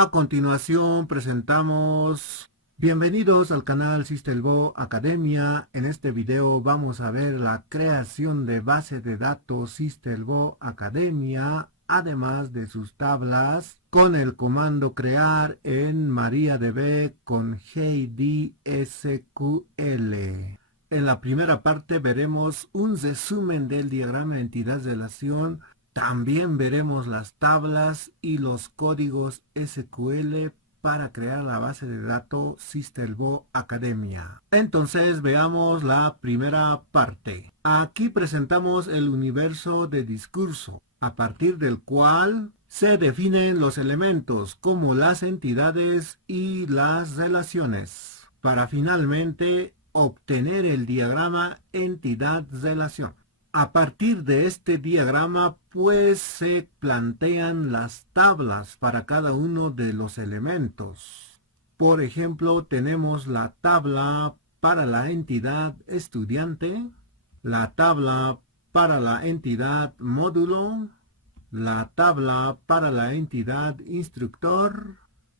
A continuación presentamos... Bienvenidos al canal Systelbo Academia. En este video vamos a ver la creación de base de datos Systelbo Academia, además de sus tablas, con el comando crear en MariaDB con JDSQL. En la primera parte veremos un resumen del diagrama de entidad-relación. También veremos las tablas y los códigos SQL para crear la base de datos Systelbo Academia. Entonces veamos la primera parte. Aquí presentamos el universo de discurso, a partir del cual se definen los elementos como las entidades y las relaciones, para finalmente obtener el diagrama entidad-relación. A partir de este diagrama, pues se plantean las tablas para cada uno de los elementos. Por ejemplo, tenemos la tabla para la entidad estudiante, la tabla para la entidad módulo, la tabla para la entidad instructor,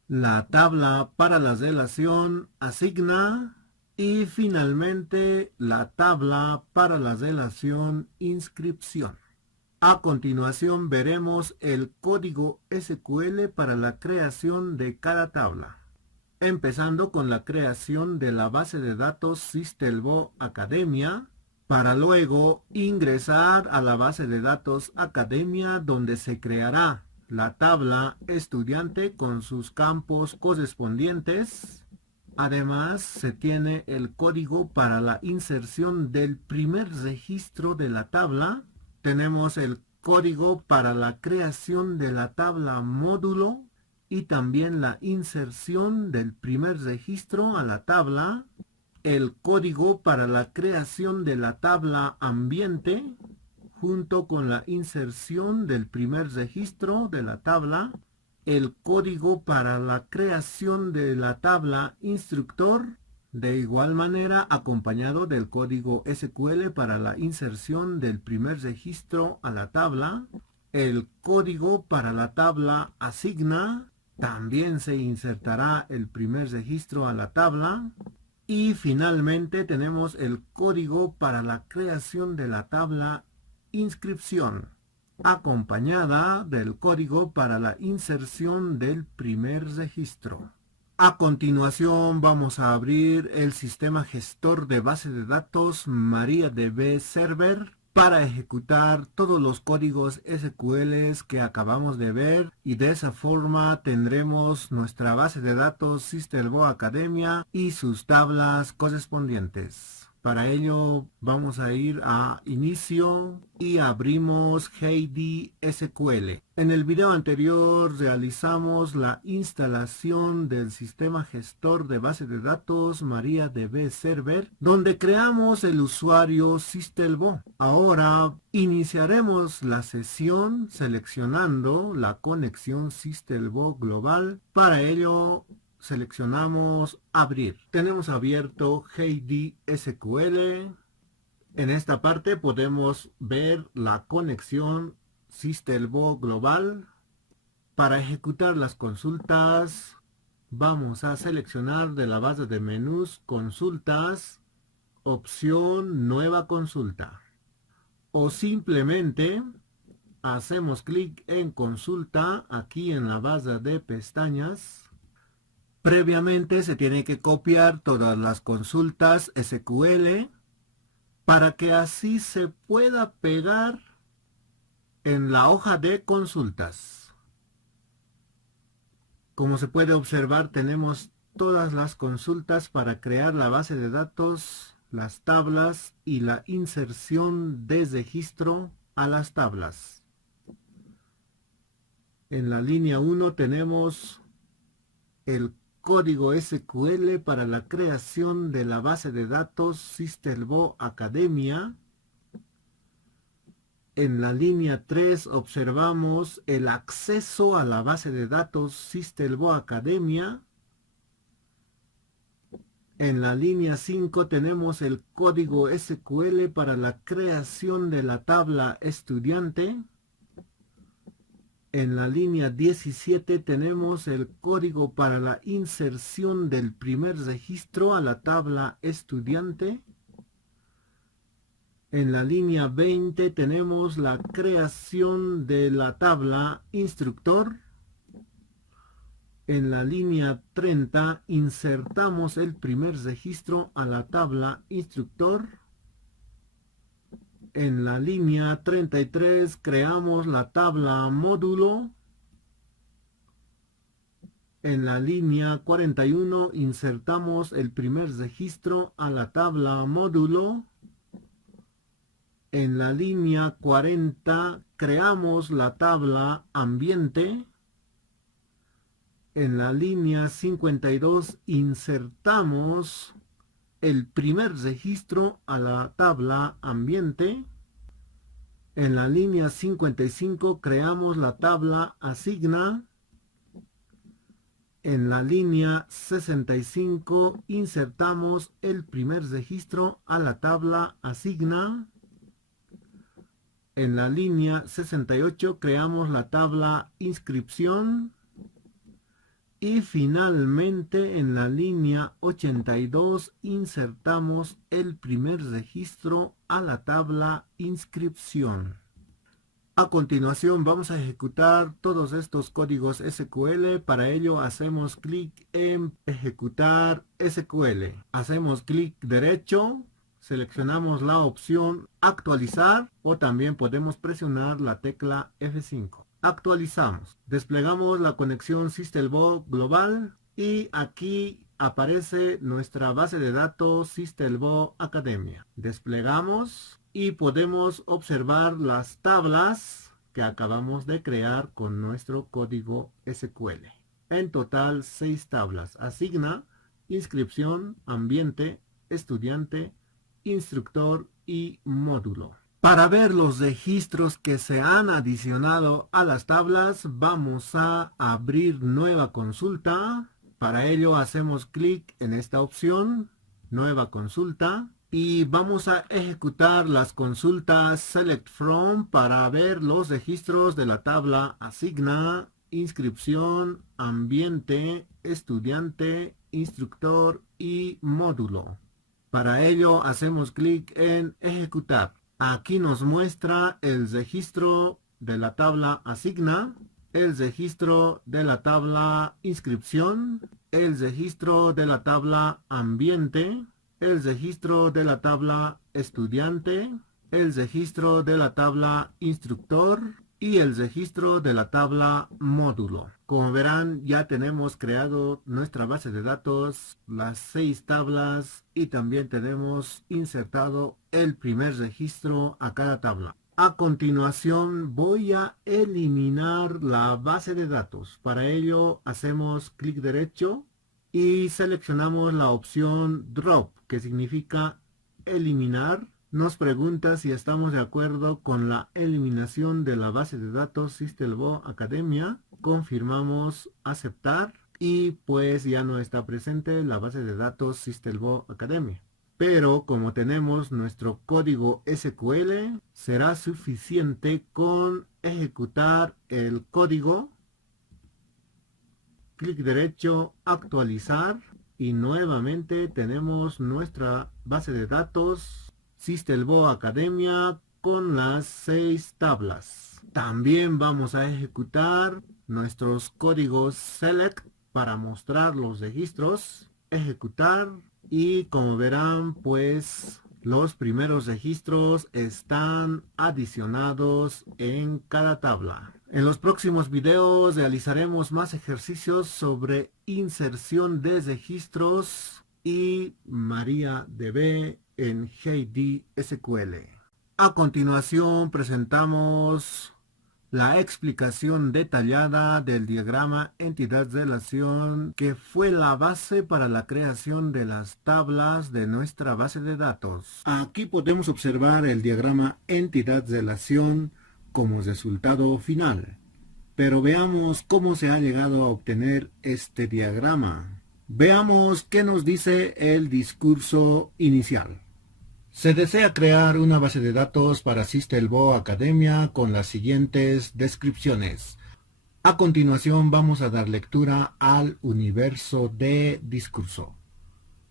la tabla para la relación asigna, y finalmente la tabla para la relación inscripción. A continuación veremos el código SQL para la creación de cada tabla. Empezando con la creación de la base de datos Systelbo Academia, para luego ingresar a la base de datos Academia, donde se creará la tabla estudiante con sus campos correspondientes. Además, se tiene el código para la inserción del primer registro de la tabla. Tenemos el código para la creación de la tabla módulo y también la inserción del primer registro a la tabla. El código para la creación de la tabla ambiente junto con la inserción del primer registro de la tabla. El código para la creación de la tabla instructor, de igual manera acompañado del código SQL para la inserción del primer registro a la tabla. El código para la tabla asigna, también se insertará el primer registro a la tabla. Y finalmente tenemos el código para la creación de la tabla inscripción, acompañada del código para la inserción del primer registro. A continuación vamos a abrir el sistema gestor de base de datos MariaDB Server para ejecutar todos los códigos SQL que acabamos de ver, y de esa forma tendremos nuestra base de datos Systelbo Academia y sus tablas correspondientes. Para ello vamos a ir a inicio y abrimos JDSQL. En el video anterior realizamos la instalación del sistema gestor de base de datos MariaDB Server, donde creamos el usuario Systelbo. Ahora iniciaremos la sesión seleccionando la conexión Systelbo global. Para ello seleccionamos abrir. Tenemos abierto JDSQL. En esta parte podemos ver la conexión Systelbo global. Para ejecutar las consultas, vamos a seleccionar de la base de menús consultas, opción nueva consulta. O simplemente hacemos clic en consulta aquí en la base de pestañas. Previamente se tiene que copiar todas las consultas SQL para que así se pueda pegar en la hoja de consultas. Como se puede observar, tenemos todas las consultas para crear la base de datos, las tablas y la inserción de registro a las tablas. En la línea 1 tenemos el código SQL para la creación de la base de datos Systelbo Academia. En la línea 3 observamos el acceso a la base de datos Systelbo Academia. En la línea 5 tenemos el código SQL para la creación de la tabla estudiante. En la línea 17 tenemos el código para la inserción del primer registro a la tabla estudiante. En la línea 20 tenemos la creación de la tabla instructor. En la línea 30 insertamos el primer registro a la tabla instructor. En la línea 33 creamos la tabla módulo. En la línea 41 insertamos el primer registro a la tabla módulo. En la línea 40 creamos la tabla ambiente. En la línea 52 insertamos el primer registro a la tabla ambiente. En la línea 55 creamos la tabla asigna. En la línea 65 insertamos el primer registro a la tabla asigna. En la línea 68 creamos la tabla inscripción. Y finalmente en la línea 82 insertamos el primer registro a la tabla inscripción. A continuación vamos a ejecutar todos estos códigos SQL. Para ello hacemos clic en ejecutar SQL. Hacemos clic derecho, seleccionamos la opción actualizar o también podemos presionar la tecla F5. Actualizamos, desplegamos la conexión Systelbo global y aquí aparece nuestra base de datos Systelbo Academia. Desplegamos y podemos observar las tablas que acabamos de crear con nuestro código SQL. En total 6 tablas: asigna, inscripción, ambiente, estudiante, instructor y módulo. Para ver los registros que se han adicionado a las tablas, vamos a abrir nueva consulta. Para ello hacemos clic en esta opción, nueva consulta, y vamos a ejecutar las consultas Select From para ver los registros de la tabla asigna, inscripción, ambiente, estudiante, instructor y módulo. Para ello hacemos clic en ejecutar. Aquí nos muestra el registro de la tabla asigna, el registro de la tabla inscripción, el registro de la tabla ambiente, el registro de la tabla estudiante, el registro de la tabla instructor y el registro de la tabla módulo. Como verán, ya tenemos creado nuestra base de datos, las 6 tablas, y también tenemos insertado el primer registro a cada tabla. A continuación voy a eliminar la base de datos. Para ello hacemos clic derecho y seleccionamos la opción Drop, que significa eliminar. Nos pregunta si estamos de acuerdo con la eliminación de la base de datos Systelbo Academia. Confirmamos aceptar y pues ya no está presente la base de datos Systelbo Academia. Pero como tenemos nuestro código SQL, será suficiente con ejecutar el código, clic derecho, actualizar, y nuevamente tenemos nuestra base de datos Systelbo Academia con las 6 tablas. También vamos a ejecutar nuestros códigos Select para mostrar los registros, ejecutar, y como verán pues los primeros registros están adicionados en cada tabla. En los próximos videos realizaremos más ejercicios sobre inserción de registros y MariaDB en JD SQL. A continuación presentamos la explicación detallada del diagrama entidad-relación, que fue la base para la creación de las tablas de nuestra base de datos. Aquí podemos observar el diagrama entidad-relación como resultado final. Pero veamos cómo se ha llegado a obtener este diagrama. Veamos qué nos dice el discurso inicial. Se desea crear una base de datos para Systelbo Academia con las siguientes descripciones. A continuación vamos a dar lectura al universo de discurso.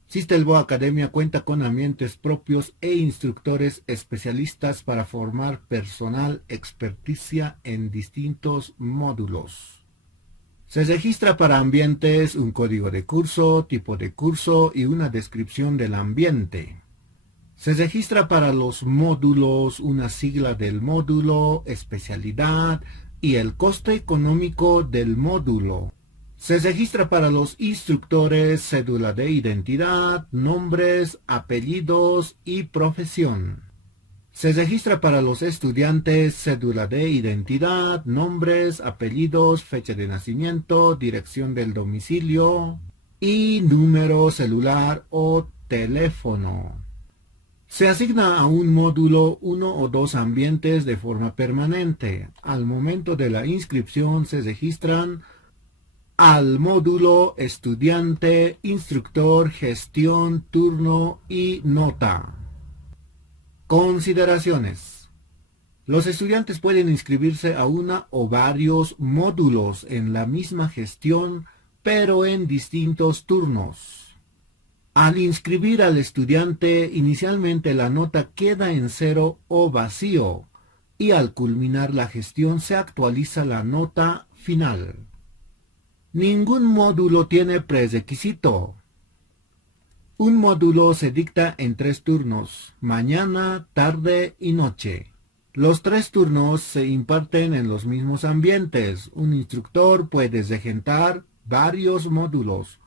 Sistelbo Academia cuenta con ambientes propios e instructores especialistas para formar personal experticia en distintos módulos. Se registra para ambientes un código de curso, tipo de curso y una descripción del ambiente. Se registra para los módulos una sigla del módulo, especialidad y el coste económico del módulo. Se registra para los instructores cédula de identidad, nombres, apellidos y profesión. Se registra para los estudiantes cédula de identidad, nombres, apellidos, fecha de nacimiento, dirección del domicilio y número celular o teléfono. Se asigna a un módulo uno o dos ambientes de forma permanente. Al momento de la inscripción se registran al módulo estudiante, instructor, gestión, turno y nota. Consideraciones. Los estudiantes pueden inscribirse a una o varios módulos en la misma gestión, pero en distintos turnos. Al inscribir al estudiante, inicialmente la nota queda en 0 o vacío, y al culminar la gestión se actualiza la nota final. Ningún módulo tiene prerequisito. Un módulo se dicta en 3 turnos, mañana, tarde y noche. Los 3 turnos se imparten en los mismos ambientes. Un instructor puede regentar varios módulos,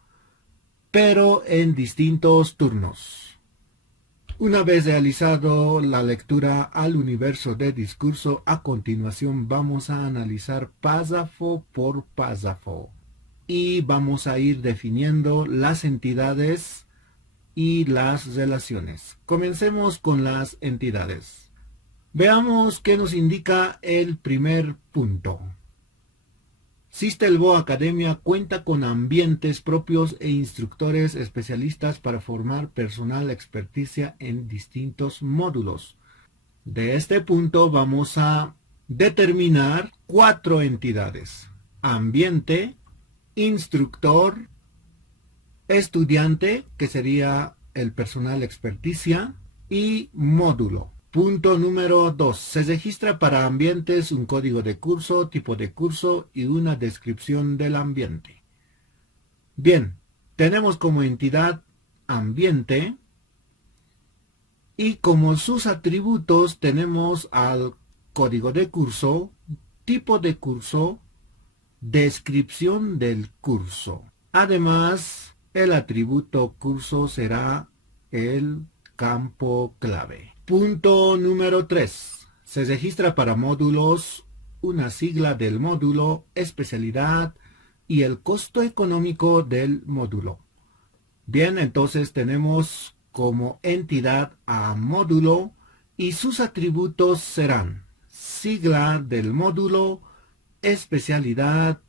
pero en distintos turnos. Una vez realizado la lectura al universo de discurso, a continuación vamos a analizar párrafo por párrafo y vamos a ir definiendo las entidades y las relaciones. Comencemos con las entidades. Veamos qué nos indica el primer punto. Sistelbo Academia cuenta con ambientes propios e instructores especialistas para formar personal experticia en distintos módulos. De este punto vamos a determinar 4 entidades: ambiente, instructor, estudiante, que sería el personal experticia, y módulo. Punto número 2. Se registra para ambientes un código de curso, tipo de curso y una descripción del ambiente. Bien, tenemos como entidad ambiente y como sus atributos tenemos al código de curso, tipo de curso, descripción del curso. Además, el atributo curso será el campo clave. Punto número 3. Se registra para módulos una sigla del módulo, especialidad y el costo económico del módulo. Bien, entonces tenemos como entidad a módulo y sus atributos serán sigla del módulo, especialidad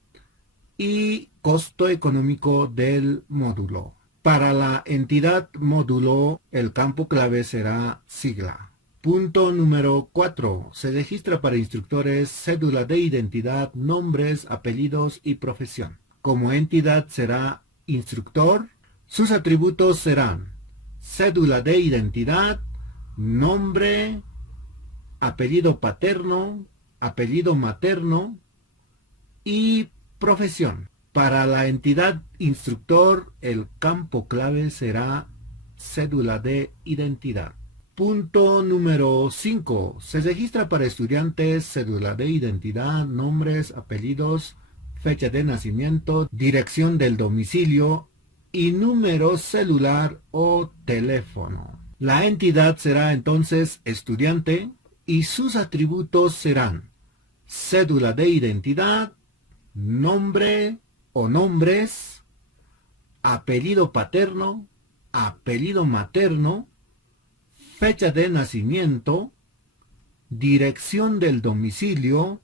y costo económico del módulo. Para la entidad módulo, el campo clave será sigla. Punto número 4. Se registra para instructores cédula de identidad, nombres, apellidos y profesión. Como entidad será instructor. Sus atributos serán cédula de identidad, nombre, apellido paterno, apellido materno y profesión. Para la entidad instructor, el campo clave será cédula de identidad. Punto número 5. Se registra para estudiantes cédula de identidad, nombres, apellidos, fecha de nacimiento, dirección del domicilio y número celular o teléfono. La entidad será entonces estudiante y sus atributos serán cédula de identidad, nombre o nombres, apellido paterno, apellido materno, fecha de nacimiento, dirección del domicilio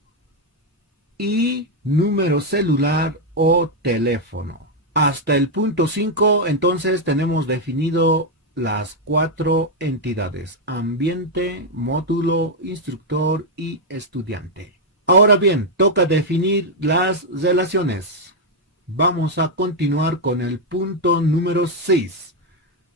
y número celular o teléfono. Hasta el punto 5, entonces tenemos definido las 4 entidades: ambiente, módulo, instructor y estudiante. Ahora bien, toca definir las relaciones. Vamos a continuar con el punto número 6.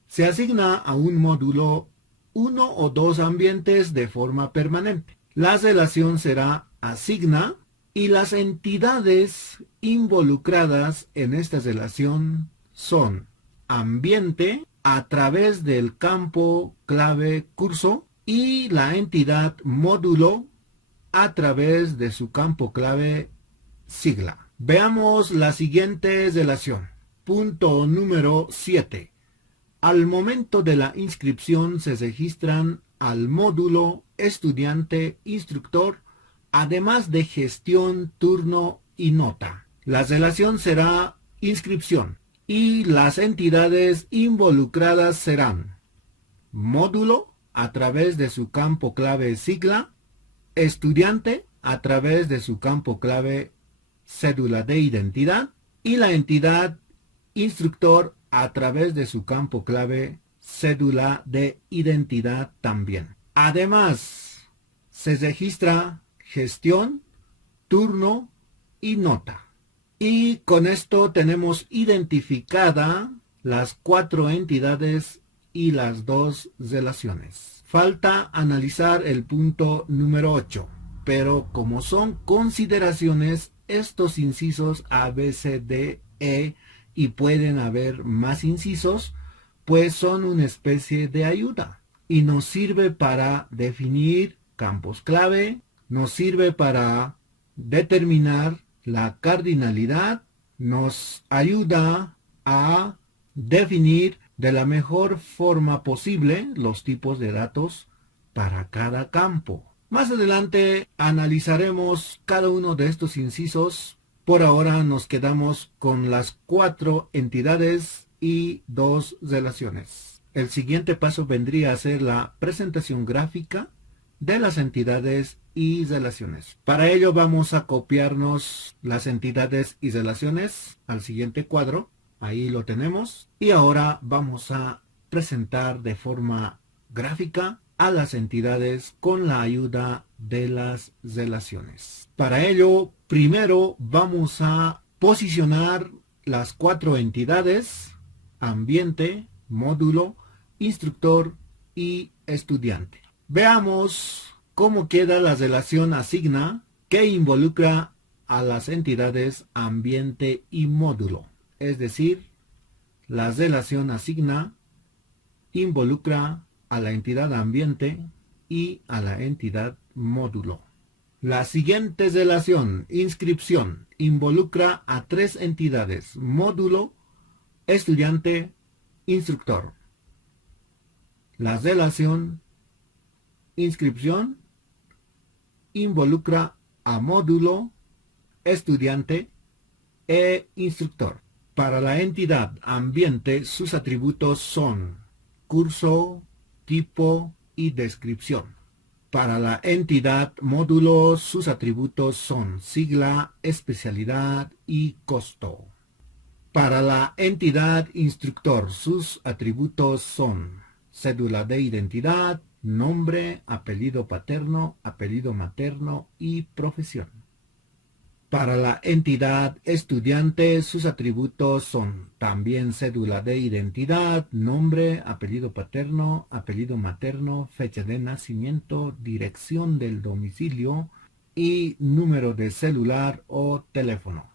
Se asigna a un módulo uno o dos ambientes de forma permanente. La relación será asigna y las entidades involucradas en esta relación son ambiente a través del campo clave curso y la entidad módulo a través de su campo clave sigla. Veamos la siguiente relación. Punto número 7. Al momento de la inscripción se registran al módulo estudiante instructor, además de gestión, turno y nota. La relación será inscripción y las entidades involucradas serán módulo a través de su campo clave sigla, estudiante a través de su campo clave cédula de identidad y la entidad instructor a través de su campo clave cédula de identidad también. Además, se registra gestión, turno y nota. Y con esto tenemos identificada las 4 entidades y las 2 relaciones. Falta analizar el punto número 8, pero como son consideraciones, estos incisos A, B, C, D, E y pueden haber más incisos, pues son una especie de ayuda y nos sirve para definir campos clave, nos sirve para determinar la cardinalidad, nos ayuda a definir de la mejor forma posible los tipos de datos para cada campo. Más adelante analizaremos cada uno de estos incisos. Por ahora nos quedamos con las 4 entidades y 2 relaciones. El siguiente paso vendría a ser la presentación gráfica de las entidades y relaciones. Para ello vamos a copiarnos las entidades y relaciones al siguiente cuadro. Ahí lo tenemos. Y ahora vamos a presentar de forma gráfica a las entidades con la ayuda de las relaciones. Para ello, primero vamos a posicionar las 4 entidades: ambiente, módulo, instructor y estudiante. Veamos cómo queda la relación asigna que involucra a las entidades ambiente y módulo. Es decir, la relación asigna involucra a la entidad ambiente y a la entidad módulo. La siguiente relación, inscripción, involucra a 3 entidades: módulo, estudiante, instructor. La relación inscripción involucra a módulo, estudiante e instructor. Para la entidad ambiente, sus atributos son curso, tipo y descripción. Para la entidad módulo, sus atributos son sigla, especialidad y costo. Para la entidad instructor, sus atributos son cédula de identidad, nombre, apellido paterno, apellido materno y profesión. Para la entidad estudiante, sus atributos son también cédula de identidad, nombre, apellido paterno, apellido materno, fecha de nacimiento, dirección del domicilio y número de celular o teléfono.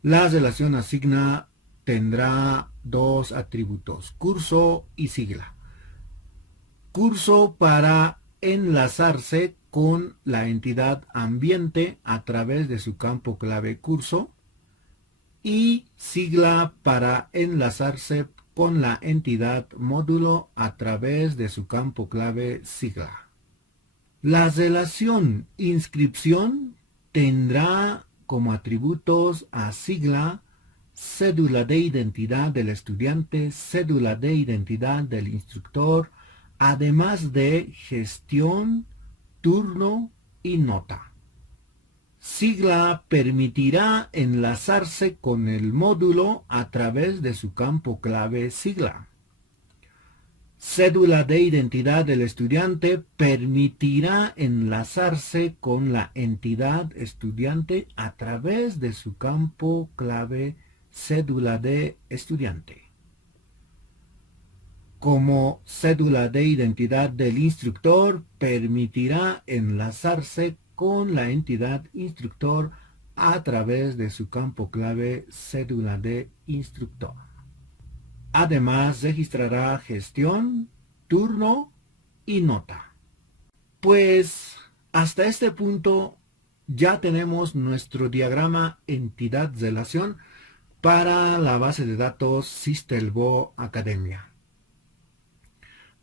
La relación asigna tendrá 2 atributos: curso y sigla. Curso para enlazarse con la entidad ambiente a través de su campo clave curso y sigla para enlazarse con la entidad módulo a través de su campo clave sigla. La relación inscripción tendrá como atributos a sigla, cédula de identidad del estudiante, cédula de identidad del instructor, además de gestión, turno y nota. Sigla permitirá enlazarse con el módulo a través de su campo clave sigla. cédula de identidad del estudiante permitirá enlazarse con la entidad estudiante a través de su campo clave cédula de estudiante. Como cédula de identidad del instructor permitirá enlazarse con la entidad instructor a través de su campo clave cédula de instructor. Además, registrará gestión, turno y nota. Pues hasta este punto ya tenemos nuestro diagrama entidad-relación para la base de datos Sistelbo Academia.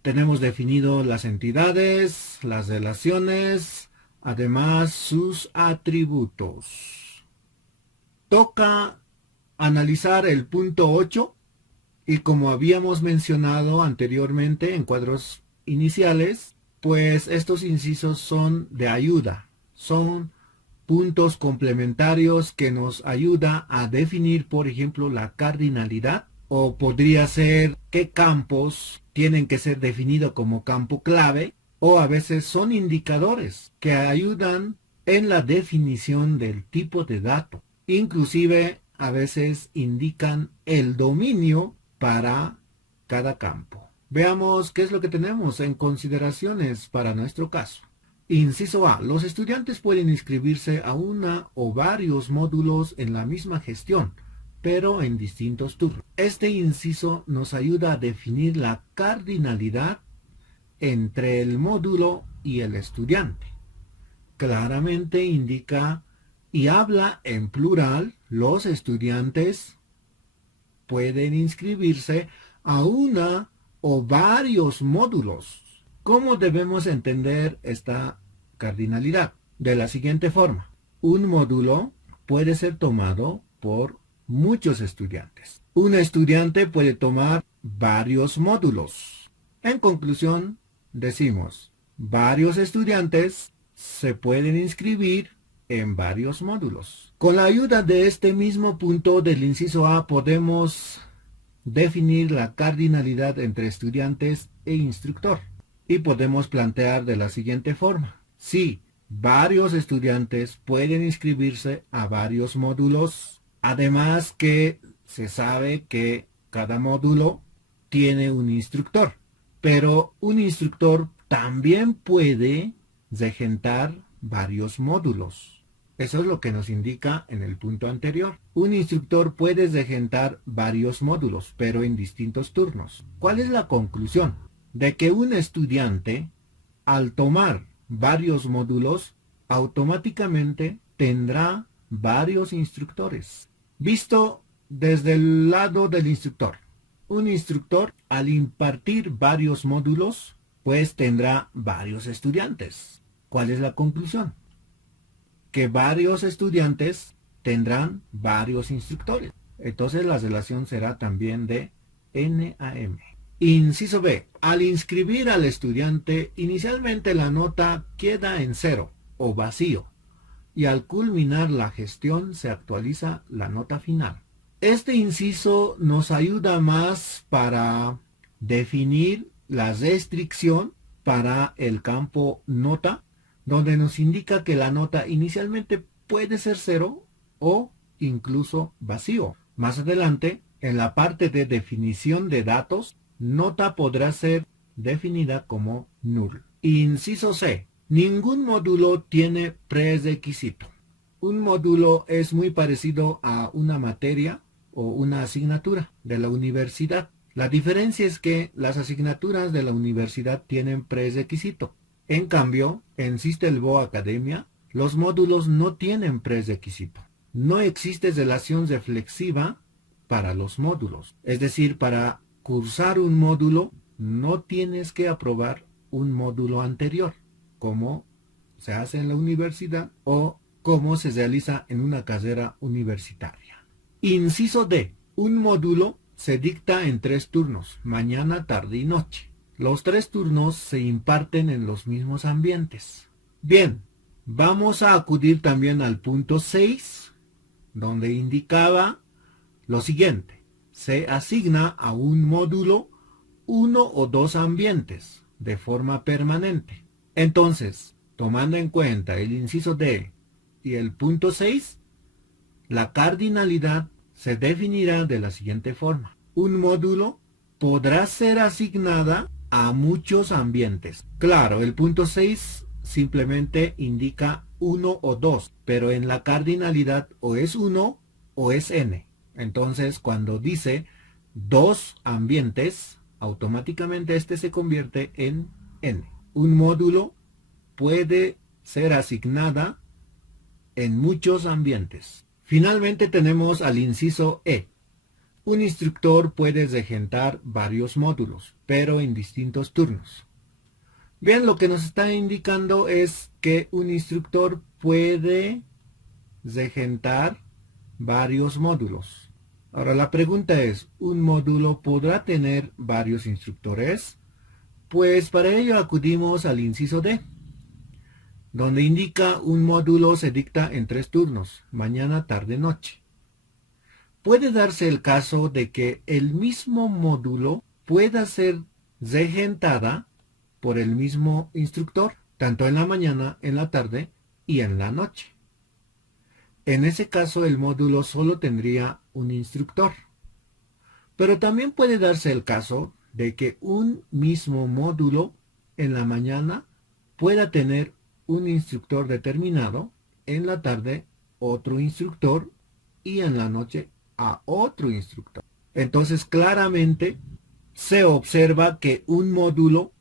Tenemos definido las entidades, las relaciones, además sus atributos. Toca analizar el punto 8 y como habíamos mencionado anteriormente en cuadros iniciales, pues estos incisos son de ayuda, son puntos complementarios que nos ayuda a definir, por ejemplo, la cardinalidad, o podría ser qué campos tienen que ser definidos como campo clave, o a veces son indicadores que ayudan en la definición del tipo de dato. Inclusive a veces indican el dominio para cada campo. Veamos qué es lo que tenemos en consideraciones para nuestro caso. Inciso A. Los estudiantes pueden inscribirse a una o varios módulos en la misma gestión, pero en distintos turnos. Este inciso nos ayuda a definir la cardinalidad entre el módulo y el estudiante. Claramente indica y habla en plural: los estudiantes pueden inscribirse a una o varios módulos. ¿Cómo debemos entender esta cardinalidad? De la siguiente forma: un módulo puede ser tomado por muchos estudiantes. Un estudiante puede tomar varios módulos. En conclusión, decimos, varios estudiantes se pueden inscribir en varios módulos. Con la ayuda de este mismo punto del inciso A podemos definir la cardinalidad entre estudiantes e instructor. Y podemos plantear de la siguiente forma: si varios estudiantes pueden inscribirse a varios módulos, además que se sabe que cada módulo tiene un instructor, pero un instructor también puede regentar varios módulos. Eso es lo que nos indica en el punto anterior. Un instructor puede regentar varios módulos, pero en distintos turnos. ¿Cuál es la conclusión? De que un estudiante, al tomar varios módulos, automáticamente tendrá varios instructores. Visto desde el lado del instructor, un instructor, al impartir varios módulos, pues tendrá varios estudiantes. ¿Cuál es la conclusión? Que varios estudiantes tendrán varios instructores. Entonces la relación será también de N a M. Inciso B. Al inscribir al estudiante, inicialmente la nota queda en 0 o vacío, y al culminar la gestión se actualiza la nota final. Este inciso nos ayuda más para definir la restricción para el campo nota, donde nos indica que la nota inicialmente puede ser 0 o incluso vacío. Más adelante, en la parte de definición de datos, nota podrá ser definida como null. Inciso C. Ningún módulo tiene prerequisito. Un módulo es muy parecido a una materia o una asignatura de la universidad. La diferencia es que las asignaturas de la universidad tienen prerequisito. En cambio, en Sistelbo Academia, los módulos no tienen prerequisito. No existe relación reflexiva para los módulos. Es decir, para cursar un módulo, no tienes que aprobar un módulo anterior, como se hace en la universidad o como se realiza en una carrera universitaria. Inciso D. Un módulo se dicta en 3 turnos, mañana, tarde y noche. Los 3 turnos se imparten en los mismos ambientes. Bien, vamos a acudir también al punto 6, donde indicaba lo siguiente: se asigna a un módulo uno o dos ambientes de forma permanente. Entonces, tomando en cuenta el inciso D y el punto 6, la cardinalidad se definirá de la siguiente forma. Un módulo podrá ser asignada a muchos ambientes. Claro, el punto 6 simplemente indica uno o dos, pero en la cardinalidad o es uno o es n. Entonces, cuando dice dos ambientes, automáticamente este se convierte en n. Un módulo puede ser asignada en muchos ambientes. Finalmente tenemos al inciso E. Un instructor puede regentar varios módulos, pero en distintos turnos. Bien, lo que nos está indicando es que un instructor puede regentar varios módulos. Ahora la pregunta es, ¿un módulo podrá tener varios instructores? Pues para ello acudimos al inciso D, donde indica un módulo se dicta en 3 turnos, mañana, tarde, noche. Puede darse el caso de que el mismo módulo pueda ser regentada por el mismo instructor, tanto en la mañana, en la tarde y en la noche. En ese caso el módulo solo tendría un instructor. Pero también puede darse el caso de que un mismo módulo en la mañana pueda tener un instructor determinado, en la tarde otro instructor y en la noche a otro instructor. Entonces claramente se observa que un módulo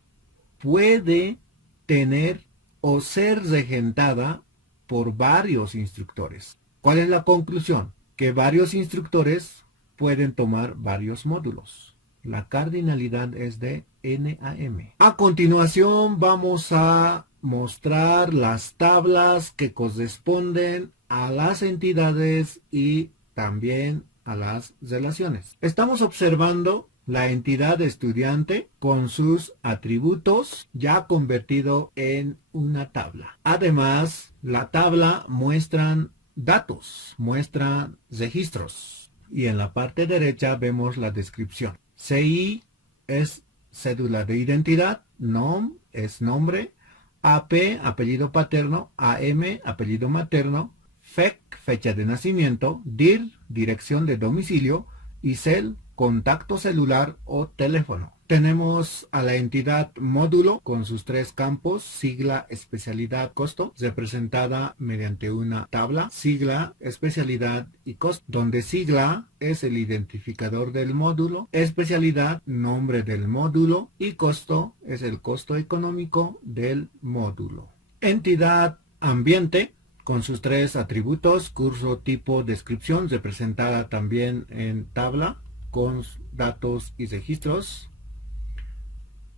puede tener o ser regentada por varios instructores. ¿Cuál es la conclusión? Que varios instructores pueden tomar varios módulos. La cardinalidad es de n a m. A continuación vamos a mostrar las tablas que corresponden a las entidades y también a las relaciones. Estamos observando la entidad estudiante con sus atributos ya convertido en una tabla. Además, la tabla muestra datos, muestra registros. Y en la parte derecha vemos la descripción. CI es cédula de identidad, NOM es nombre, AP apellido paterno, AM apellido materno, FEC fecha de nacimiento, DIR dirección de domicilio y CEL contacto celular o teléfono. Tenemos a la entidad módulo con sus 3 campos, sigla, especialidad, costo, representada mediante una tabla, sigla, especialidad y costo, donde sigla es el identificador del módulo, especialidad, nombre del módulo y costo es el costo económico del módulo. Entidad ambiente con sus 3 atributos, curso, tipo, descripción, representada también en tabla con datos y registros,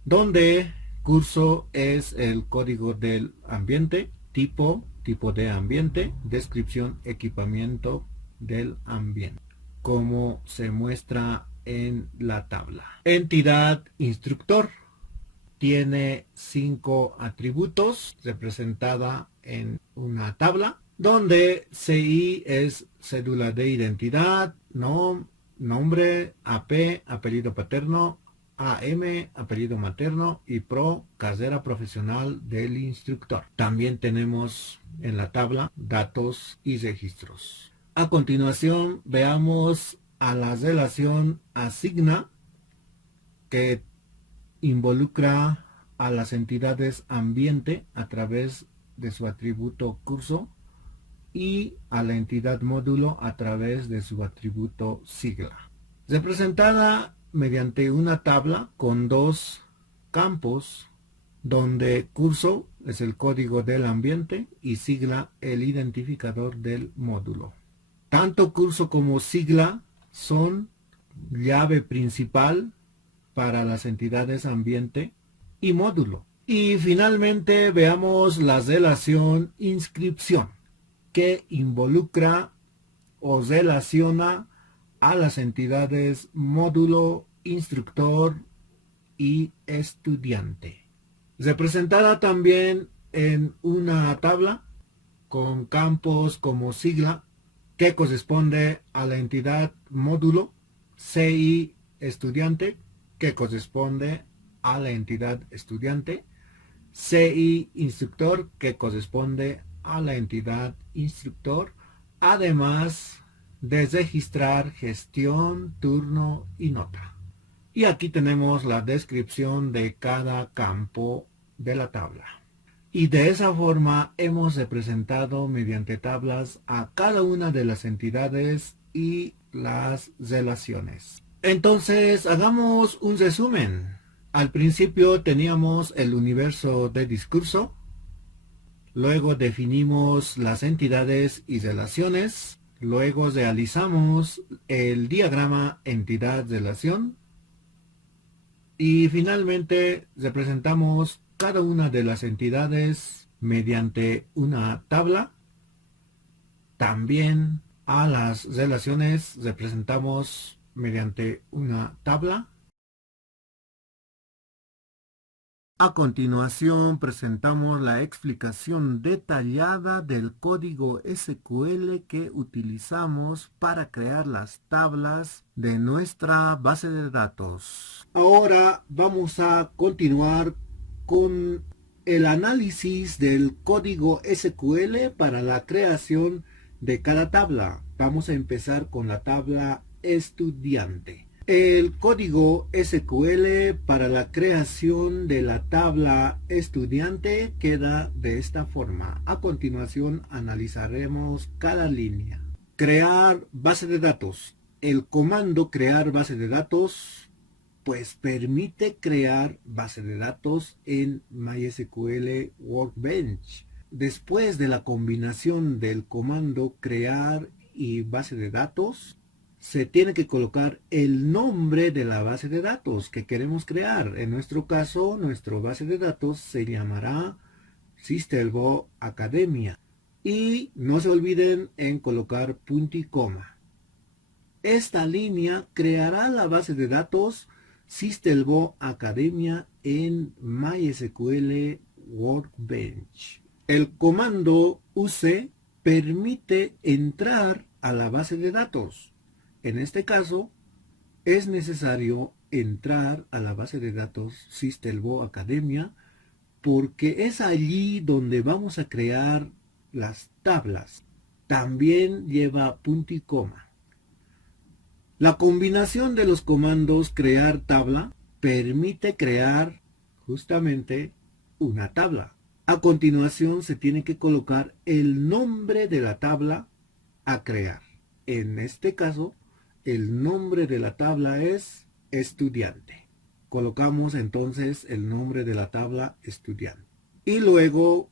donde curso es el código del ambiente, tipo de ambiente, descripción, equipamiento del ambiente, como se muestra en la tabla. Entidad instructor tiene 5 atributos representada en una tabla, donde CI es cédula de identidad, nombre, AP, apellido paterno, AM, apellido materno y PRO, carrera profesional del instructor. También tenemos en la tabla datos y registros. A continuación veamos a la relación asigna que involucra a las entidades ambiente a través de su atributo curso y a la entidad módulo a través de su atributo sigla. Representada mediante una tabla con 2 campos, donde curso es el código del ambiente y sigla el identificador del módulo. Tanto curso como sigla son llave principal para las entidades ambiente y módulo. Y finalmente veamos la relación inscripción, que involucra o relaciona a las entidades módulo, instructor y estudiante. Representada también en una tabla con campos como sigla, que corresponde a la entidad módulo, CI estudiante, que corresponde a la entidad estudiante, CI instructor, que corresponde a la entidad instructor, además de registrar gestión, turno y nota. Y aquí tenemos la descripción de cada campo de la tabla. Y de esa forma hemos representado mediante tablas a cada una de las entidades y las relaciones. Entonces, hagamos un resumen. Al principio teníamos el universo de discurso, luego definimos las entidades y relaciones, luego realizamos el diagrama entidad-relación y finalmente representamos cada una de las entidades mediante una tabla. También a las relaciones representamos mediante una tabla. A continuación presentamos la explicación detallada del código SQL que utilizamos para crear las tablas de nuestra base de datos. Ahora vamos a continuar con el análisis del código SQL para la creación de cada tabla. Vamos a empezar con la tabla estudiante. El código SQL para la creación de la tabla estudiante queda de esta forma. A continuación analizaremos cada línea. Crear base de datos. El comando crear base de datos pues permite crear base de datos en MySQL Workbench. Después de la combinación del comando crear y base de datos, se tiene que colocar el nombre de la base de datos que queremos crear. En nuestro caso, nuestra base de datos se llamará Systelbo Academia. Y no se olviden en colocar punto y coma. Esta línea creará la base de datos Systelbo Academia en MySQL Workbench. El comando use permite entrar a la base de datos. En este caso, es necesario entrar a la base de datos Systelbo Academia porque es allí donde vamos a crear las tablas. También lleva punto y coma. La combinación de los comandos crear tabla permite crear justamente una tabla. A continuación se tiene que colocar el nombre de la tabla a crear. En este caso, el nombre de la tabla es estudiante. Colocamos entonces el nombre de la tabla estudiante. Y luego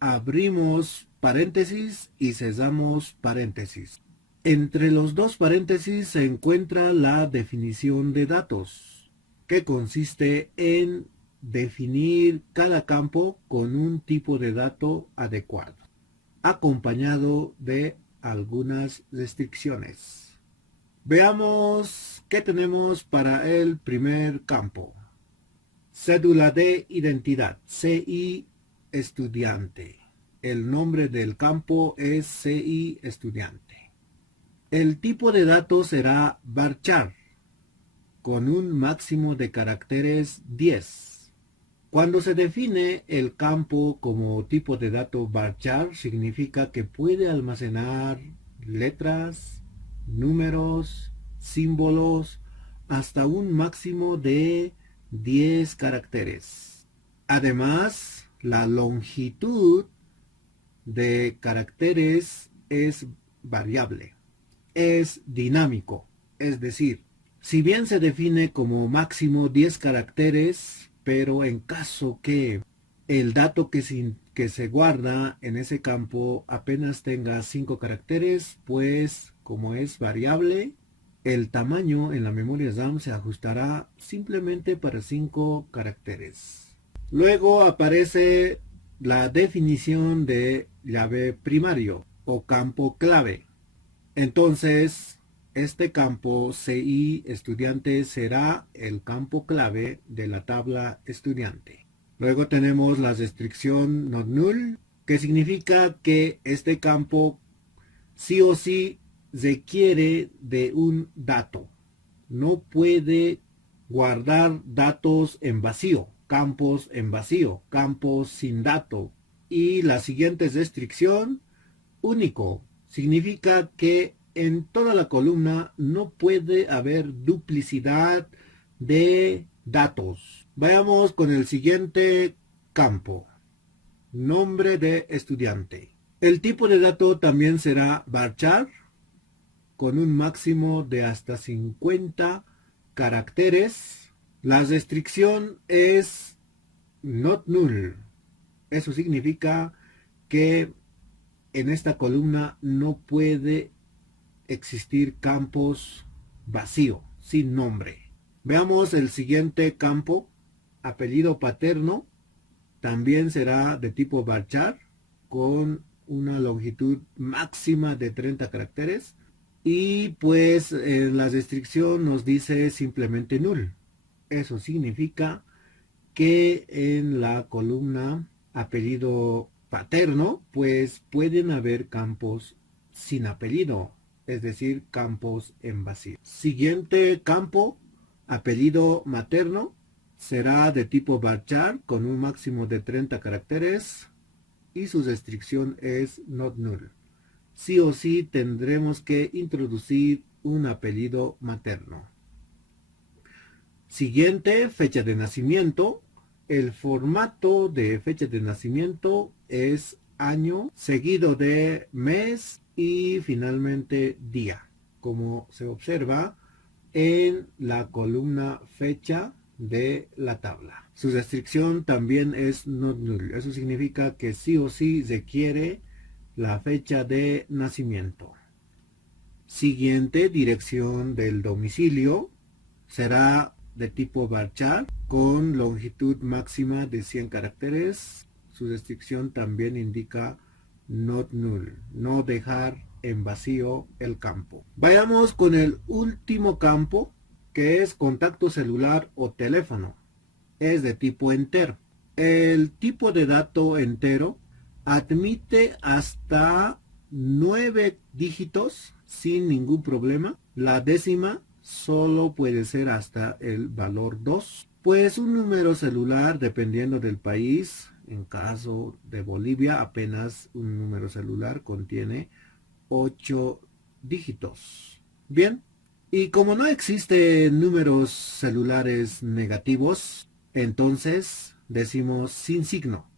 abrimos paréntesis y cerramos paréntesis. Entre los dos paréntesis se encuentra la definición de datos, que consiste en definir cada campo con un tipo de dato adecuado, acompañado de algunas restricciones. Veamos qué tenemos para el primer campo. Cédula de identidad, CI estudiante. El nombre del campo es CI estudiante. El tipo de datos será varchar, con un máximo de caracteres 10. Cuando se define el campo como tipo de dato varchar, significa que puede almacenar letras, números, símbolos, hasta un máximo de 10 caracteres. Además, la longitud de caracteres es variable. Es dinámico, es decir, si bien se define como máximo 10 caracteres, pero en caso que el dato que se guarda en ese campo apenas tenga 5 caracteres, pues como es variable, el tamaño en la memoria RAM se ajustará simplemente para 5 caracteres. Luego aparece la definición de llave primario o campo clave. Entonces, este campo CI estudiante será el campo clave de la tabla estudiante. Luego tenemos la restricción not null, que significa que este campo sí o sí requiere de un dato. No puede guardar datos en vacío, campos en vacío, campos sin dato. Y la siguiente restricción, único, significa que en toda la columna no puede haber duplicidad de datos. Vayamos con el siguiente campo, nombre de estudiante. El tipo de dato también será varchar, con un máximo de hasta 50 caracteres. La restricción es not null. Eso significa que en esta columna no puede existir campos vacío, sin nombre. Veamos el siguiente campo, apellido paterno, también será de tipo varchar, con una longitud máxima de 30 caracteres. Y pues la restricción nos dice simplemente null. Eso significa que en la columna apellido paterno, pues pueden haber campos sin apellido, es decir, campos en vacío. Siguiente campo, apellido materno, será de tipo varchar con un máximo de 30 caracteres y su restricción es not null. Sí o sí tendremos que introducir un apellido materno. Siguiente, fecha de nacimiento. El formato de fecha de nacimiento es año, seguido de mes y finalmente día, como se observa en la columna fecha de la tabla. Su restricción también es not null. Eso significa que sí o sí requiere la fecha de nacimiento. Siguiente, dirección del domicilio. Será de tipo varchar con longitud máxima de 100 caracteres. Su restricción también indica not null, no dejar en vacío el campo. Vayamos con el último campo, que es contacto celular o teléfono. Es de tipo entero. El tipo de dato entero admite hasta 9 dígitos sin ningún problema. La décima solo puede ser hasta el valor 2. Pues un número celular, dependiendo del país, en caso de Bolivia, apenas un número celular contiene 8 dígitos. Bien, y como no existen números celulares negativos, entonces decimos sin signo,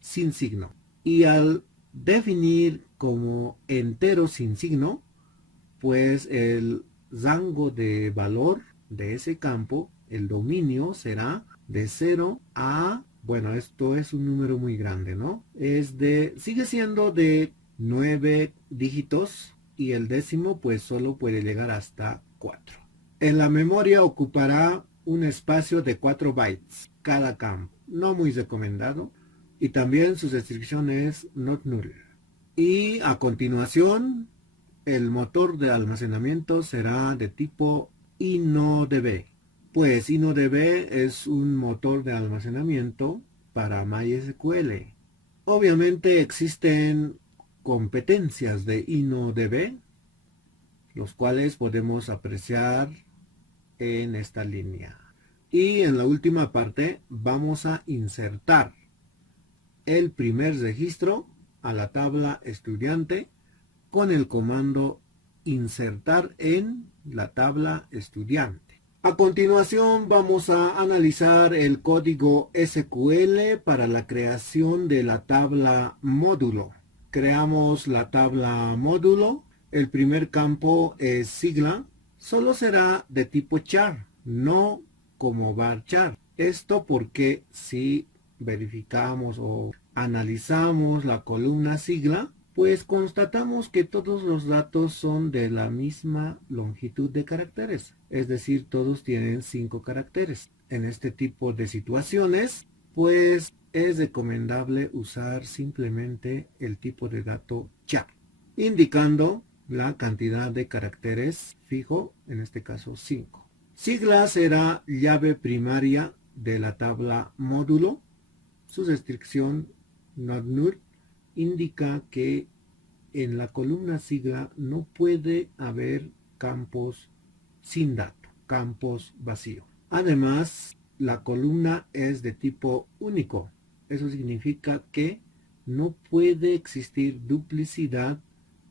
sin signo. Y al definir como entero sin signo, pues el rango de valor de ese campo, el dominio, será de 0 a, bueno, esto es un número muy grande, ¿no? Sigue siendo de 9 dígitos y el décimo pues solo puede llegar hasta 4. En la memoria ocupará un espacio de 4 bytes cada campo, no muy recomendado, y también su restricción es not null. Y a continuación, el motor de almacenamiento será de tipo InnoDB. Pues InnoDB es un motor de almacenamiento para MySQL. Obviamente existen competencias de InnoDB, los cuales podemos apreciar en esta línea. Y en la última parte vamos a insertar el primer registro a la tabla estudiante con el comando insertar en la tabla estudiante. A continuación vamos a analizar el código SQL para la creación de la tabla módulo. Creamos la tabla módulo. El primer campo es sigla. Solo será de tipo char, no como varchar. Esto porque si verificamos o analizamos la columna sigla, pues constatamos que todos los datos son de la misma longitud de caracteres, es decir, todos tienen 5 caracteres. En este tipo de situaciones, pues es recomendable usar simplemente el tipo de dato char, indicando la cantidad de caracteres fijo, en este caso 5. Sigla será llave primaria de la tabla módulo. Su restricción not null indica que en la columna sigla no puede haber campos sin dato, campos vacíos. Además, la columna es de tipo único. Eso significa que no puede existir duplicidad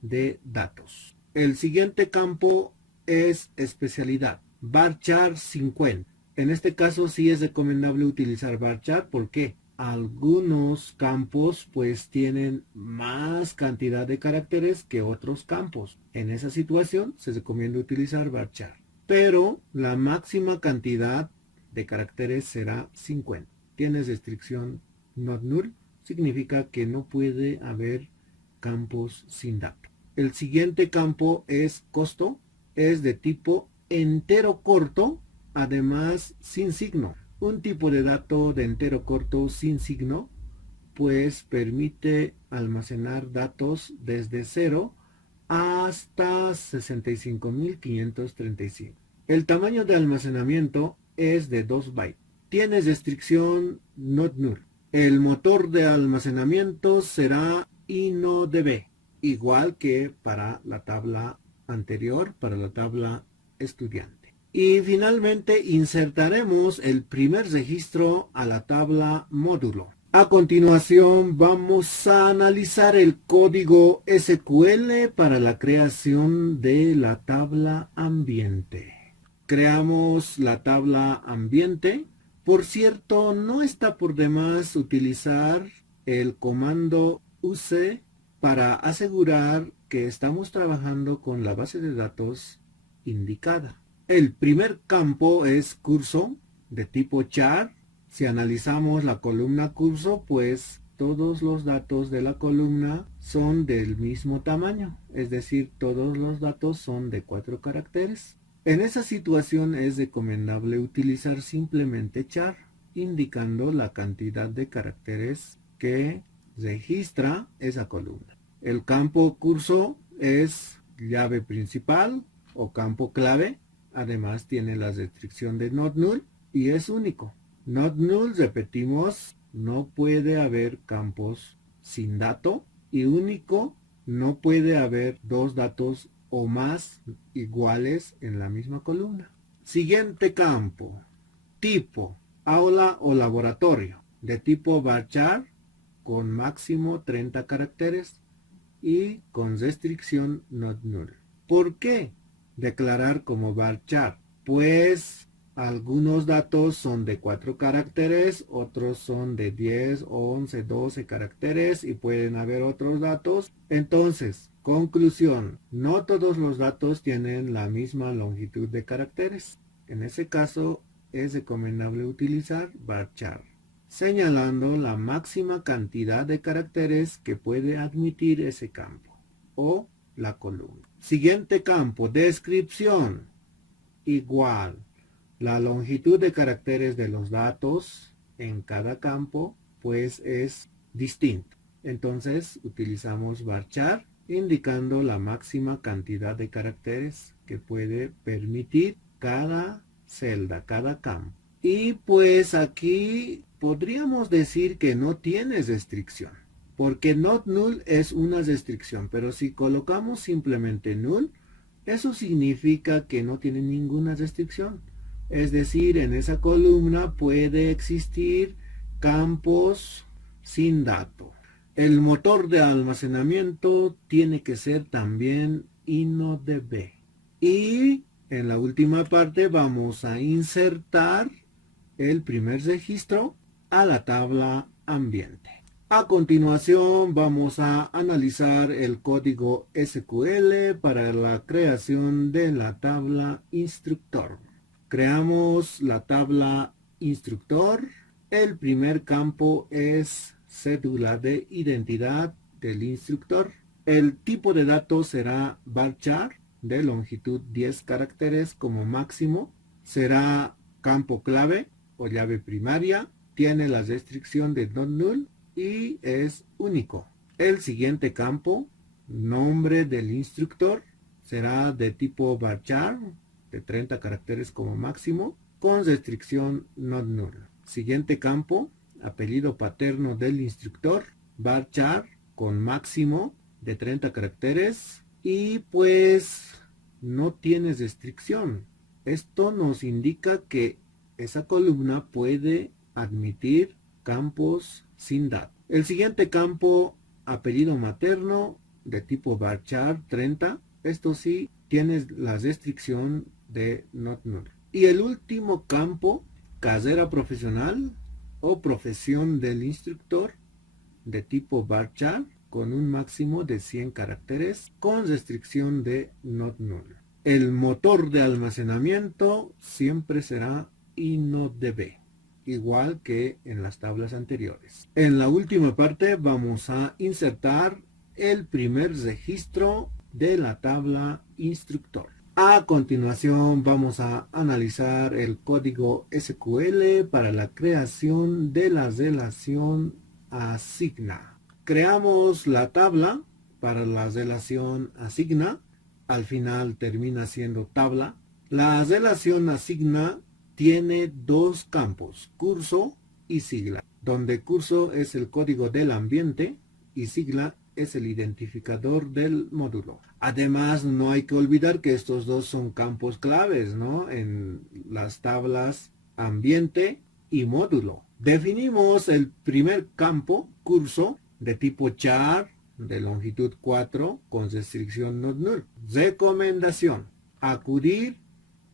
de datos. El siguiente campo es especialidad. Varchar 50. En este caso sí es recomendable utilizar varchar. ¿Por qué? Algunos campos pues tienen más cantidad de caracteres que otros campos. En esa situación se recomienda utilizar varchar. Pero la máxima cantidad de caracteres será 50. Tienes restricción not null, significa que no puede haber campos sin dato. El siguiente campo es costo, es de tipo entero corto, además sin signo. Un tipo de dato de entero corto sin signo pues permite almacenar datos desde 0 hasta 65.535. El tamaño de almacenamiento es de 2 bytes. Tiene restricción not null. El motor de almacenamiento será InnoDB, igual que para la tabla anterior, para la tabla estudiante. Y finalmente insertaremos el primer registro a la tabla módulo. A continuación vamos a analizar el código SQL para la creación de la tabla ambiente. Creamos la tabla ambiente. Por cierto, no está por demás utilizar el comando use para asegurar que estamos trabajando con la base de datos indicada. El primer campo es curso de tipo char. Si analizamos la columna curso, pues todos los datos de la columna son del mismo tamaño, es decir, todos los datos son de 4 caracteres. En esa situación es recomendable utilizar simplemente char, indicando la cantidad de caracteres que registra esa columna. El campo curso es llave principal o campo clave, además tiene la restricción de not null y es único. Not null, repetimos, no puede haber campos sin dato, y único, no puede haber dos datos o más iguales en la misma columna. Siguiente campo, tipo, aula o laboratorio, de tipo varchar, con máximo 30 caracteres y con restricción not null. ¿Por qué declarar como varchar? Pues algunos datos son de 4 caracteres, otros son de 10, 11, 12 caracteres y pueden haber otros datos. Entonces, conclusión, no todos los datos tienen la misma longitud de caracteres. En ese caso, es recomendable utilizar varchar, señalando la máxima cantidad de caracteres que puede admitir ese campo o la columna. Siguiente campo, descripción, igual. La longitud de caracteres de los datos en cada campo pues es distinto. Entonces utilizamos varchar indicando la máxima cantidad de caracteres que puede permitir cada celda, cada campo. Y pues aquí podríamos decir que no tiene restricción, porque not null es una restricción, pero si colocamos simplemente null, eso significa que no tiene ninguna restricción. Es decir, en esa columna puede existir campos sin dato. El motor de almacenamiento tiene que ser también InnoDB. Y en la última parte vamos a insertar el primer registro a la tabla ambiente. A continuación vamos a analizar el código SQL para la creación de la tabla instructor. Creamos la tabla instructor. El primer campo es cédula de identidad del instructor. El tipo de datos será varchar de longitud 10 caracteres como máximo. Será campo clave o llave primaria. Tiene la restricción de not null y es único. El siguiente campo, nombre del instructor, será de tipo varchar de 30 caracteres como máximo, con restricción not null. Siguiente campo, apellido paterno del instructor, varchar con máximo de 30 caracteres y pues no tiene restricción. Esto nos indica que esa columna puede admitir campos sin dato. El siguiente campo, apellido materno, de tipo varchar 30. Esto sí, tienes la restricción de not null. Y el último campo, carrera profesional o profesión del instructor, de tipo varchar, con un máximo de 100 caracteres, con restricción de not null. El motor de almacenamiento siempre será InnoDB, igual que en las tablas anteriores. En la última parte vamos a insertar el primer registro de la tabla instructor. A continuación vamos a analizar el código SQL para la creación de la relación asigna. Creamos la tabla para la relación asigna. Al final termina siendo tabla. La relación asigna tiene dos campos, curso y sigla, donde curso es el código del ambiente y sigla es el identificador del módulo. Además, no hay que olvidar que estos dos son campos claves, ¿no? En las tablas ambiente y módulo. Definimos el primer campo, curso, de tipo char, de longitud 4, con restricción not null. Recomendación: acudir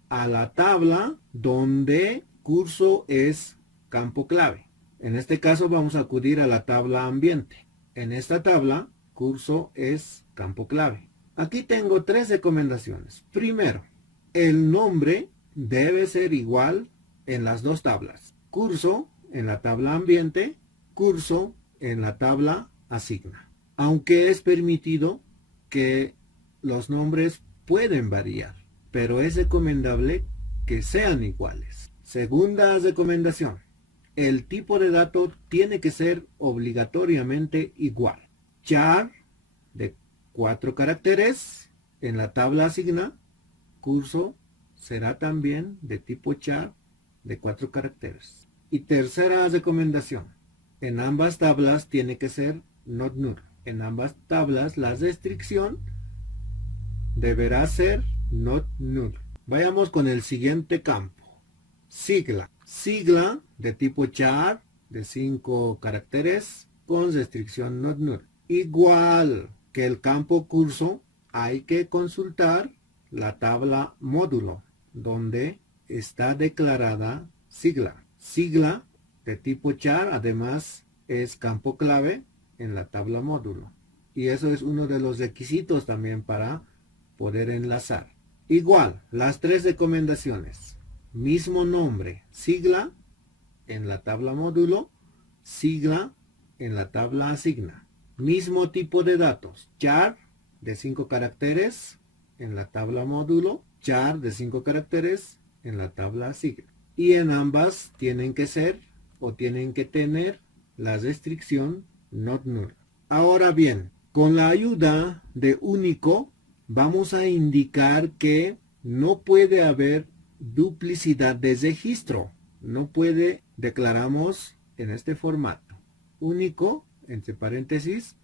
a la tabla donde curso es campo clave. En este caso vamos a acudir a la tabla ambiente. En esta tabla, curso es campo clave. Aquí tengo tres recomendaciones. Primero, el nombre debe ser igual en las dos tablas. Curso en la tabla ambiente, curso en la tabla asigna. Aunque es permitido que los nombres pueden variar, pero es recomendable que sean iguales. Segunda recomendación: el tipo de dato tiene que ser obligatoriamente igual. Char de 4 caracteres en la tabla asigna, curso será también de tipo char de 4 caracteres. Y tercera recomendación: en ambas tablas tiene que ser not null. En ambas tablas la restricción deberá ser not null. Vayamos con el siguiente campo. Sigla. Sigla de tipo char de 5 caracteres con restricción not null. Igual que el campo curso, hay que consultar la tabla módulo, donde está declarada sigla. Sigla de tipo char, además, es campo clave en la tabla módulo. Y eso es uno de los requisitos también para poder enlazar. Igual, las tres recomendaciones. Mismo nombre, sigla en la tabla módulo, sigla en la tabla asigna. Mismo tipo de datos, char de 5 caracteres en la tabla módulo, char de 5 caracteres en la tabla asigna. Y en ambas tienen que ser o tienen que tener la restricción not null. Ahora bien, con la ayuda de único vamos a indicar que no puede haber duplicidad de registro. No puede, declaramos en este formato. Único, entre paréntesis,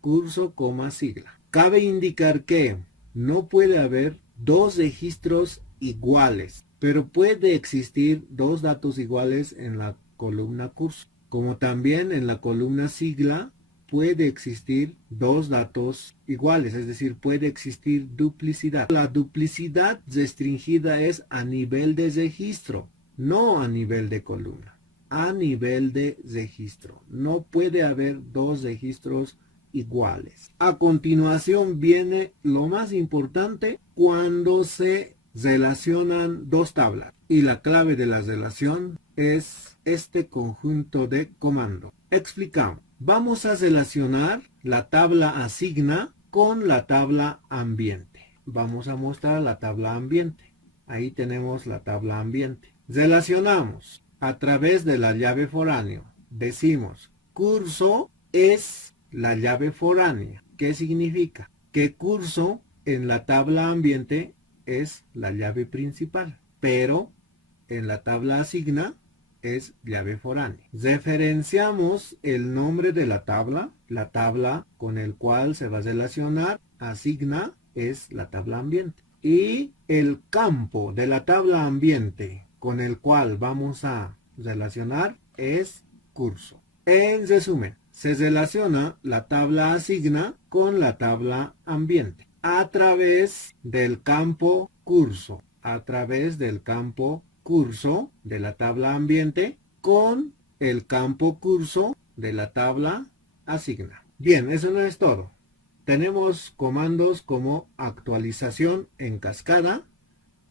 curso, coma, sigla. Cabe indicar que no puede haber dos registros iguales, pero puede existir dos datos iguales en la columna curso, como también en la columna sigla puede existir dos datos iguales, es decir, puede existir duplicidad. La duplicidad restringida es a nivel de registro, no a nivel de columna, a nivel de registro. No puede haber dos registros iguales. A continuación viene lo más importante cuando se relacionan dos tablas. Y la clave de la relación es este conjunto de comandos. Explicamos. Vamos a relacionar la tabla asigna con la tabla ambiente. Vamos a mostrar la tabla ambiente. Ahí tenemos la tabla ambiente. Relacionamos a través de la llave foráneo. Decimos, curso es la llave foránea. ¿Qué significa? Que curso en la tabla ambiente es la llave principal, pero en la tabla asigna es llave foránea. Referenciamos el nombre de la tabla con el cual se va a relacionar, asigna es la tabla ambiente. Y el campo de la tabla ambiente con el cual vamos a relacionar es curso. En resumen, se relaciona la tabla asigna con la tabla ambiente a través del campo curso, a través del campo curso de la tabla ambiente con el campo curso de la tabla asigna. Bien, eso no es todo. Tenemos comandos como actualización en cascada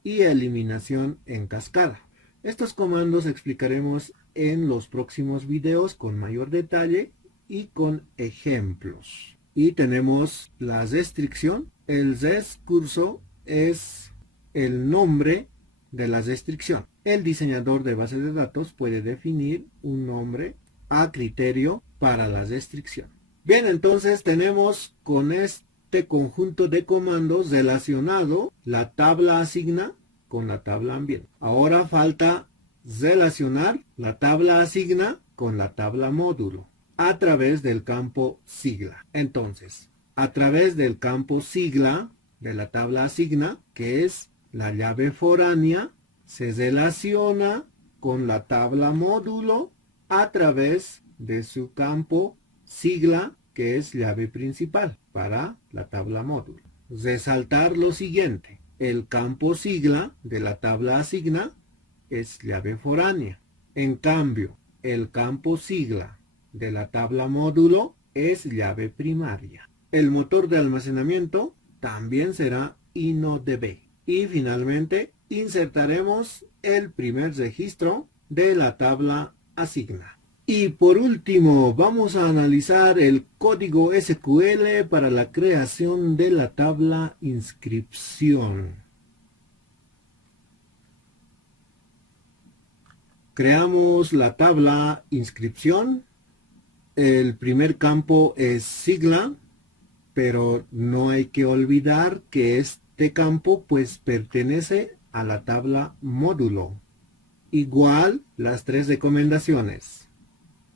y eliminación en cascada. Estos comandos explicaremos en los próximos videos con mayor detalle y con ejemplos. Y tenemos la restricción. El res curso es el nombre de la restricción. El diseñador de base de datos puede definir un nombre a criterio para la restricción. Bien, entonces tenemos con este conjunto de comandos relacionado la tabla asigna con la tabla ambiente. Ahora falta relacionar la tabla asigna con la tabla módulo a través del campo sigla. Entonces, a través del campo sigla de la tabla asigna, que es la llave foránea, se relaciona con la tabla módulo a través de su campo sigla, que es llave principal para la tabla módulo. Resaltar lo siguiente: el campo sigla de la tabla asigna es llave foránea. En cambio, el campo sigla de la tabla módulo es llave primaria. El motor de almacenamiento también será InnoDB. Y finalmente insertaremos el primer registro de la tabla asigna. Y por último vamos a analizar el código SQL para la creación de la tabla inscripción. Creamos la tabla inscripción. El primer campo es sigla, pero no hay que olvidar que este campo pues pertenece a la tabla módulo. Igual las tres recomendaciones: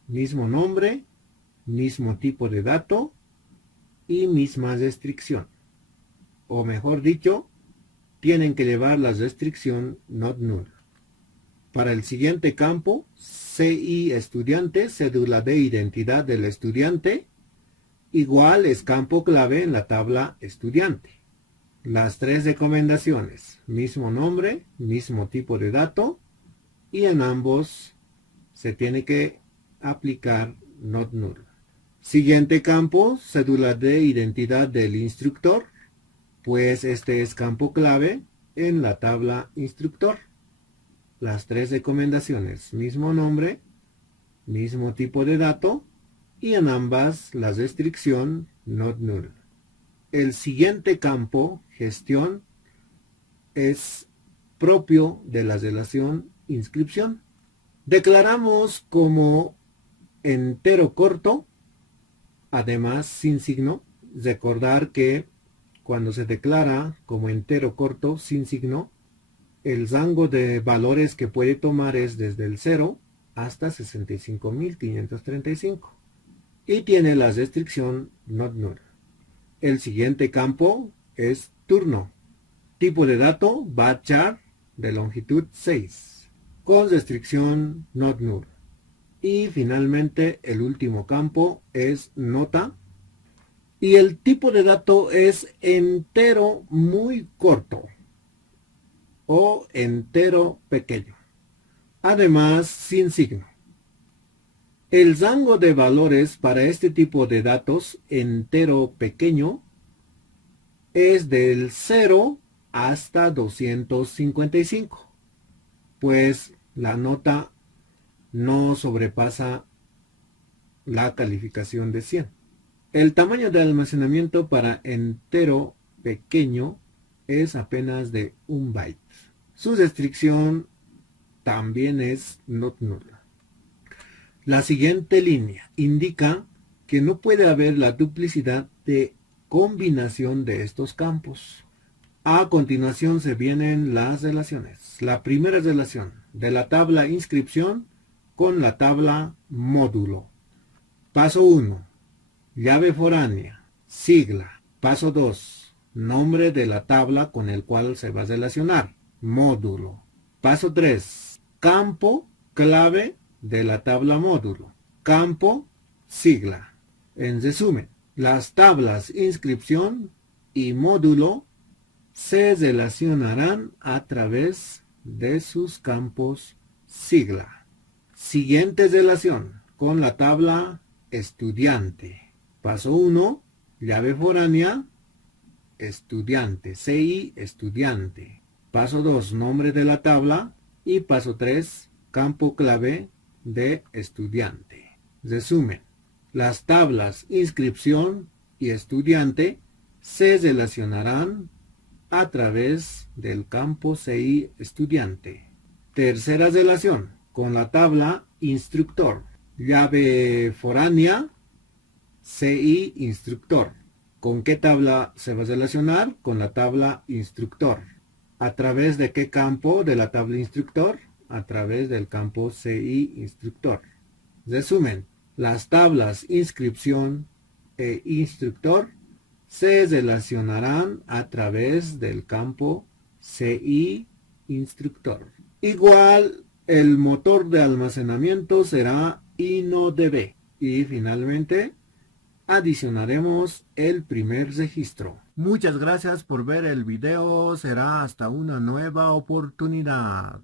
mismo nombre, mismo tipo de dato y misma restricción. O mejor dicho, tienen que llevar la restricción not null. Para el siguiente campo, CI estudiante, cédula de identidad del estudiante, igual es campo clave en la tabla estudiante. Las tres recomendaciones: mismo nombre, mismo tipo de dato, y en ambos se tiene que aplicar not null. Siguiente campo, cédula de identidad del instructor, pues este es campo clave en la tabla instructor. Las tres recomendaciones: mismo nombre, mismo tipo de dato, y en ambas la restricción not null. El siguiente campo, gestión, es propio de la relación inscripción. Declaramos como entero corto, además sin signo. Recordar que cuando se declara como entero corto sin signo, el rango de valores que puede tomar es desde el 0 hasta 65.535 y tiene la restricción not null. El siguiente campo es turno. Tipo de dato varchar de longitud 6 con restricción not null. Y finalmente el último campo es nota. Y el tipo de dato es entero muy corto o entero pequeño, además sin signo. El rango de valores para este tipo de datos entero pequeño es del 0 hasta 255, pues la nota no sobrepasa la calificación de 100. El tamaño de almacenamiento para entero pequeño es apenas de 1 byte. Su restricción también es not null. La siguiente línea indica que no puede haber la duplicidad de combinación de estos campos. A continuación se vienen las relaciones. La primera relación de la tabla inscripción con la tabla módulo. Paso 1. Llave foránea, sigla. Paso 2. Nombre de la tabla con el cual se va a relacionar, módulo. Paso 3. campo clave de la tabla módulo, campo sigla. En resumen, las tablas inscripción y módulo se relacionarán a través de sus campos sigla. Siguiente relación con la tabla estudiante. Paso 1, llave foránea, estudiante, CI estudiante. Paso 2, nombre de la tabla. Y paso 3, campo clave de estudiante. Resumen, las tablas inscripción y estudiante se relacionarán a través del campo CI estudiante. Tercera relación con la tabla instructor. Llave foránea, CI instructor. ¿Con qué tabla se va a relacionar? Con la tabla instructor. ¿A través de qué campo de la tabla instructor? A través del campo CI instructor. Resumen, las tablas inscripción e instructor se relacionarán a través del campo CI instructor. Igual, el motor de almacenamiento será InnoDB. Y finalmente, adicionaremos el primer registro. Muchas gracias por ver el video. Será hasta una nueva oportunidad.